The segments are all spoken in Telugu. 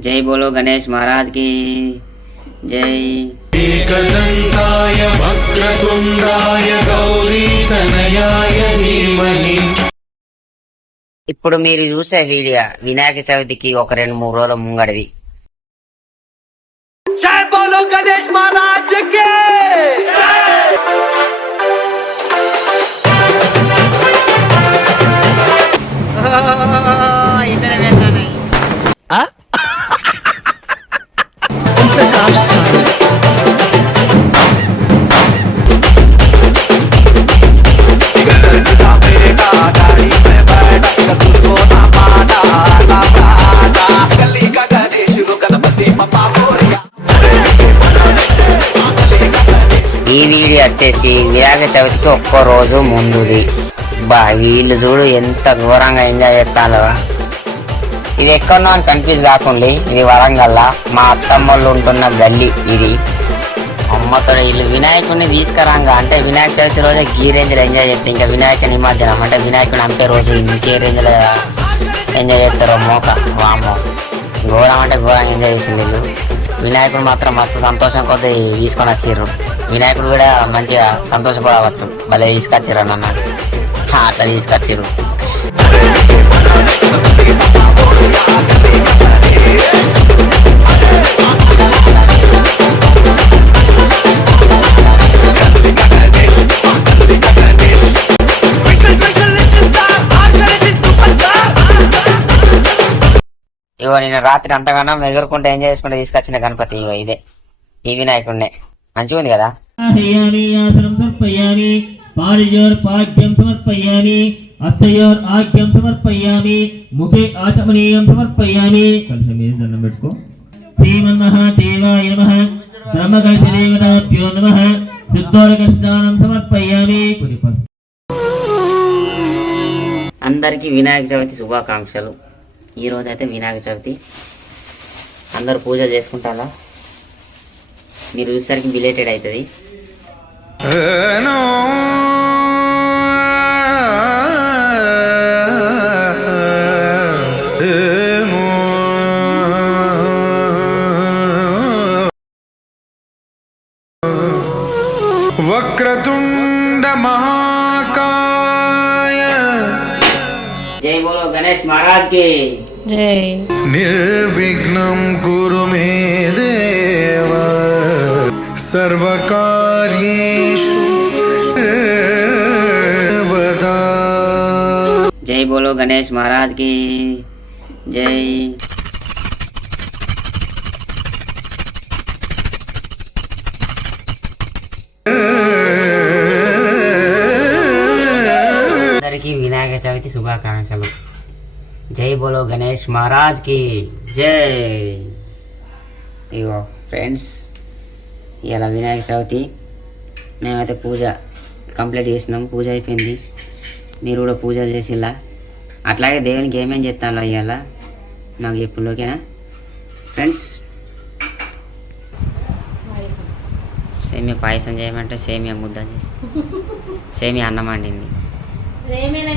జై బోలో గణేష్ మహారాజ్కి జై ఇప్పుడు మీరు చూసే వీడియో వినాయక చవితికి ఒక రెండు మూడు రోజుల ముంగడివి జై బోలో గణేష్ మహారాజ్కి! వచ్చేసి వినాయక చవితికి ఒక్కో రోజు ముందుది. బా వీళ్ళు చూడు ఎంత ఘోరంగా ఎంజాయ్ చేస్తాలో ఇది ఎక్కడో అని కన్ఫ్యూజ్ కాకుండా ఇది వరంగల్లా. మా అత్తమ్మోళ్ళు ఉంటున్న గల్లీ ఇది. అమ్మతో వీళ్ళు వినాయకుడిని తీసుకురాంగా. అంటే వినాయక చవితి రోజే గీ రేంజ్లో ఎంజాయ్ చేస్తే. ఇంకా వినాయక నిమజ్జనం అంటే వినాయకుని అంపే రోజు ఇంకే రేంజ్లో ఎంజాయ్ చేస్తారో మోక. వామో ఘోరం అంటే ఘోరంగా ఎంజాయ్ చేసింది వీళ్ళు వినాయకుడు మాత్రం మస్తు సంతోషం కొద్ది తీసుకొని వచ్చిర్రు. వినాయకుడు కూడా మంచిగా సంతోషపడవచ్చు. భలే తీసుకొచ్చిర్రు అన్న అట్లా తీసుకొచ్చిర్రు. ఇగో నేను రాత్రి అంతగానో ఎగురుకుంటే ఎంజాయ్ చేసుకుంటే తీసుకొచ్చిన గణపతి ఇగో ఇదే. ఈ వినాయకుడినే. మంచిగా ఉంది కదా? ఆహయామి ఆసనం సమర్పయామి పాణియోర్ పాద్యం సమర్పయామి హస్తయోర్ ఆగ్యం సమర్పయామి ముఖే ఆచమనీయం సమర్పయామి కలిసి మీద దండం పెట్టుకో. శ్రీమన్మహాదేవాయ నమ. బ్రహ్మకల్ప దేవతాభ్యో నమ. సిద్ధోరక స్నానం సమర్పయామి. కొద్ది పసుపు. అందరికీ వినాయక చవితి శుభాకాంక్షలు. ఈరోజు అయితే వినాయక చవితి. అందరు పూజ చేసుకుంటారా? మీరు చూసేసరికి బిలేటెడ్ అవుతుంది వక్రతుండ మహాకాయ జై బోలో గణేష్ మహారాజ్ निर्विघ्नं कुरु मे देव सर्वकार्येषु सर्वदा జై బోలో గణేష్ మహారాజ్ కి జై అందరికీ వినాయక చవితి శుభాకాంక్షలు జై బోలో గణేష్ మహారాజ్కి జై ఇగో ఫ్రెండ్స్ ఇలా వినాయక చవితి మేమైతే పూజ కంప్లీట్ చేసినాం పూజ అయిపోయింది। మీరు కూడా పూజలు చేసిలా। అట్లాగే దేవునికి ఏమేం చేస్తాను ఇవాళ నాకు ఎప్పుడు ఓకేనా? ఫ్రెండ్స్ సేమియా పాయసం చేయమంటే సేమియా ముద్ద చేసి సేమియా అన్నం వండింది. ఏమైనా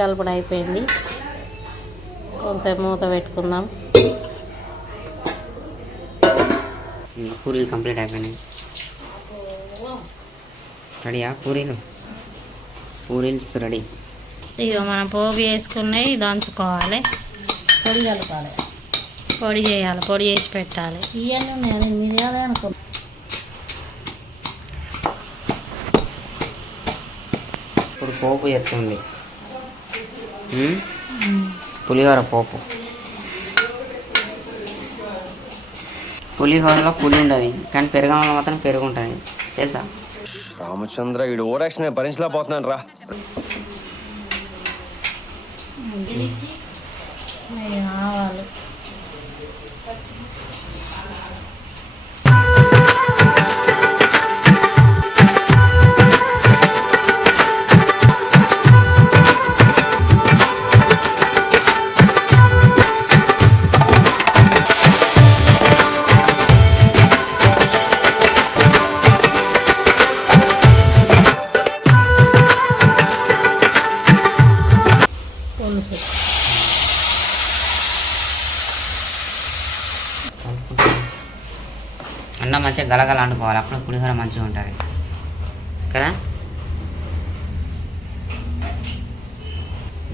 కలపడం అయిపోయింది. కొంచెం మూత పెట్టుకుందాం. పూరీలు కంప్లీట్ అయిపోయినాయి. రెడీయా పూరీలు? పూరీల్స్ రెడీ. ఇక మనం పోగు వేసుకున్నాయి దంచుకోవాలి. పొడి కలపాలి. పొడి చేయాలి పొడి చేసి పెట్టాలి. ఇవన్నీ ఉన్నాయి మిరియాలే అనుకో. ఇప్పుడు పోపు ఎత్తుంది? పులిహోర పోపు. పులిహోరలో పులి ఉండదు. కానీ పెరగడంలో మాత్రం పెరుగు ఉంటుంది తెలుసా? రామచంద్ర ఈడు ఓరాక్షన్ భరించలేకపోతున్నాను రా. అన్నం మంచిగా గలగల అండుకోవాలి అప్పుడు పులిహోర మంచిగా ఉంటుంది. కదా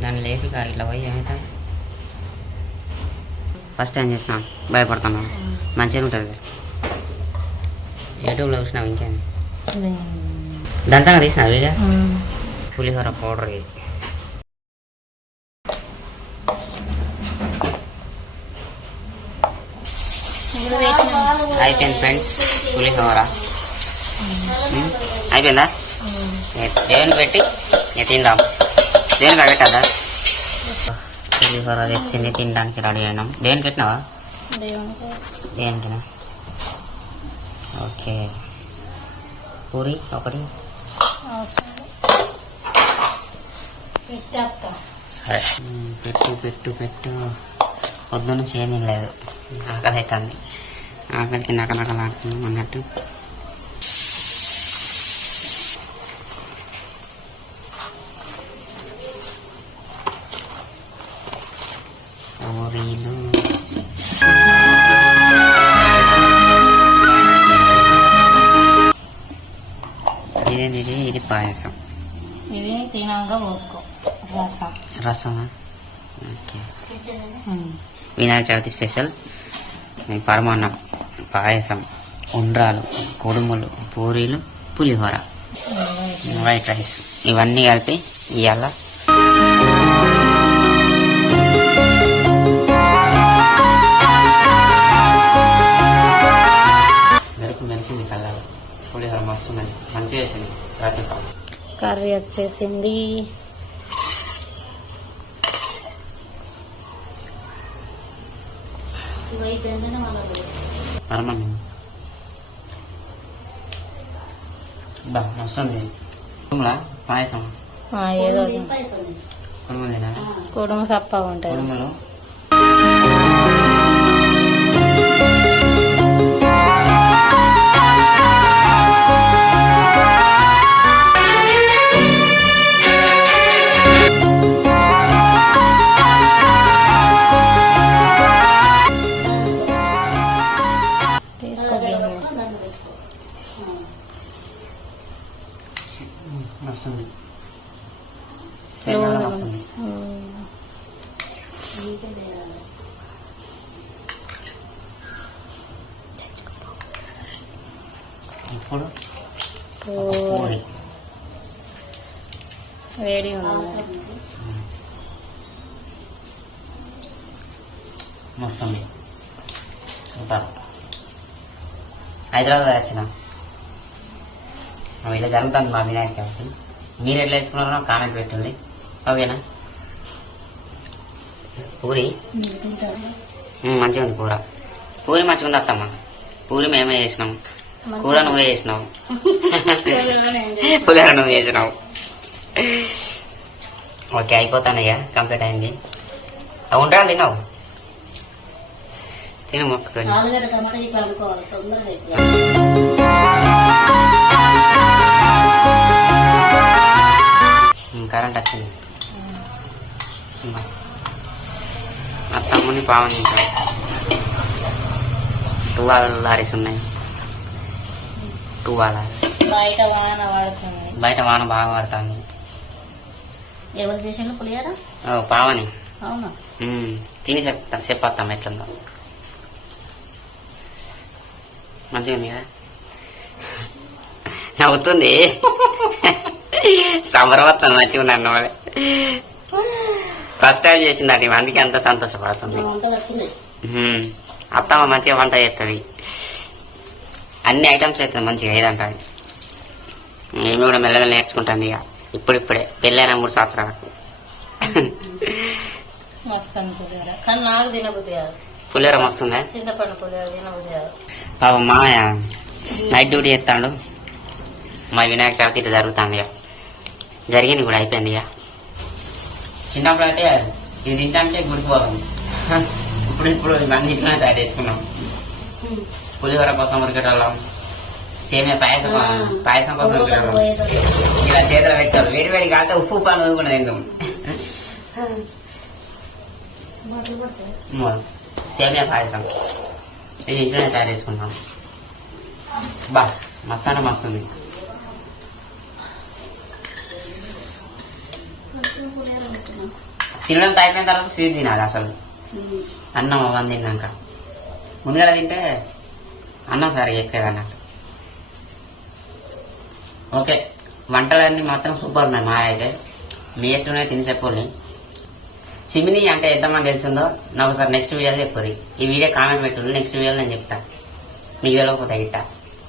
దాన్ని లేపిక ఇట్లా పోయి ఏమవుతుంది ఫస్ట్ టైం చేసినా? భయపడుతున్నాను మంచిగా ఉంటుంది. యూట్యూబ్లో చూసినావు ఇంకేం? దంచంగా తీసినా వీడియో? పులిహోర పౌడర్. ఇది అయిపోయింది ఫ్రెండ్స్ పులిహోర అయిపోయిందా? దేవుని పెట్టి నేను తిందాం. దేవుని పెట్టదా పులిహోర తెచ్చింది తినడానికి రెడీ అయినాం. దేవుని పెట్టినావా? దేవునికి ఓకే పూరి ఒకటి. అవసరం సరే పెట్టు పెట్టు పెట్టు. పొద్దున్న చేయని లేదు. ఆకలి అవుతుంది ఆకలికి నకనకలాడుతున్నాం అన్నట్టు. ఇదేంటి ఇది ఇది పాయసం. ఇవి తినంగా పోసుకో. రసం. రసమా? ఓకే. వినాయక చవితి స్పెషల్. పరమాన్నం. పాయసం ఉండ్రాలు కుడుములు పూరీలు పులిహోర. వైట్ రైస్ ఇవన్నీ కలిపి ఇవాళ మెరుపు మెరిసింది కళ్ళలో. పులిహోర మస్తు మంచిగా చేసింది. రాత్రి కర్రీ వచ్చేసింది. ఇవి అయిపోయిందని మళ్ళీ పరమాన్నం బా మస్తుంది పాయసం ఏదో కుటుంబ సప్పగా కుడుములు పూరి వేడి వస్తుంది చూద్దాం హైదరాబాద్ వచ్చిన ఇలా జరుగుతుంది మా వినాయక చవితి మీరు ఎట్లా వేసుకున్నారో కామెంట్ పెట్టండి ఓకేనా పూరి మంచిగా ఉంది కూర పూరి మంచిగా ఉంది అత్తమ్మ పూరి మేమే చేసినాం కూర నువ్వే చేసినావు పులిహోర నువ్వు చేసినావు ఓకే అయిపోతాను ఇక కంప్లీట్ అయింది. ఉంటా తిన్నావు? తిను మొక్కుకొని కరెంట్ వచ్చింది. ఉమ్. మా తమ్ముని పావని టువాల్ లారీస్ ఉన్నాయి. టువాల్ బయట వాన పడుతుంది. బయట వాన బాగా పడుతుంది. ఎవరు పులిహార? పావని. అవునా? తిని చెప్తా చెప్పేస్తాం ఎట్లుందో. మంచిగా ఉంది కదా నవ్వుతుంది. సంబరవత్తం మంచిగా ఉన్నాను మరి. ఫస్ట్ టైం చేసిందండి అందుకే అంత సంతోషపడుతుంది. అత్తమ్మ మంచిగా వంట చేస్తుంది అన్ని ఐటమ్స్ అవుతుంది మంచిగా ఏదంటే నేను కూడా మెల్లగా నేర్చుకుంటాను ఇక. ఇప్పుడిప్పుడే. పెళ్ళైన మూడు సంవత్సరాలకు. పులిహార. వస్తుందా పాపం మామయ్య నైట్ డ్యూటీ చేస్తాడు. మా వినాయక చవితి ఇట్లా జరుగుతుంది ఇక. జరిగింది కూడా అయిపోయింది ఇక. చిన్నప్పుడు అయితే ఇది తింటే గుడిపోతుంది ఇప్పుడు ఇప్పుడు ఇవన్నీ ఇట్లనే తయారు చేసుకున్నాం. పులిహోర కోసం ఉరికేటోళ్ళం. సేమే పాయసం పాయసం కోసం ఉరికేటోళ్ళం. ఇలా చేతులు పెట్టారు వేడి వేడి ఉప్పు పాలు కూడా తిందాం సేమియా పాయసం. ఇది ఇంట్లోనే తయారు చేసుకున్నాం బా మస్తాన మస్తుంది. తినడం అయిపోయిన తర్వాత స్వీట్ తినాలి అసలు. అన్నం అవన్నీ తిన్నాక. ముందుగా తింటే అన్నం సరిగా ఎక్కేది అన్నట్టు ఓకే వంటలన్నీ మాత్రం సూపర్ ఉన్నాయి మా అయితే. మీ ఎట్లునే తిని చెప్పండి. చిమిని అంటే ఎంతమంది తెలిసిందో నాకు ఒకసారి నెక్స్ట్ వీడియోలో చెప్పుది ఈ వీడియో కామెంట్ పెట్టు నెక్స్ట్ వీడియోలో నేను చెప్తా. మీకు తెలియకపోతే గిట్ట.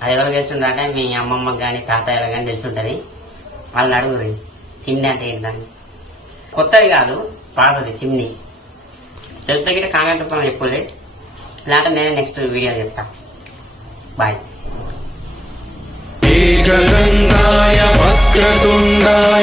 అది ఎవరు తెలుసుంటే మీ అమ్మమ్మకి కానీ తాతయ్యలకు కానీ తెలుసుంటది. వాళ్ళని అడుగురి చిమ్ని అంటే ఏంటని కొత్తది కాదు పాతది చిమ్ని. తెలిస్తే గిట్ట కామెంట్ రూపంలో చెప్పుర్రి ఇలాంటి నేను నెక్స్ట్ వీడియో చెప్తా. బాయ్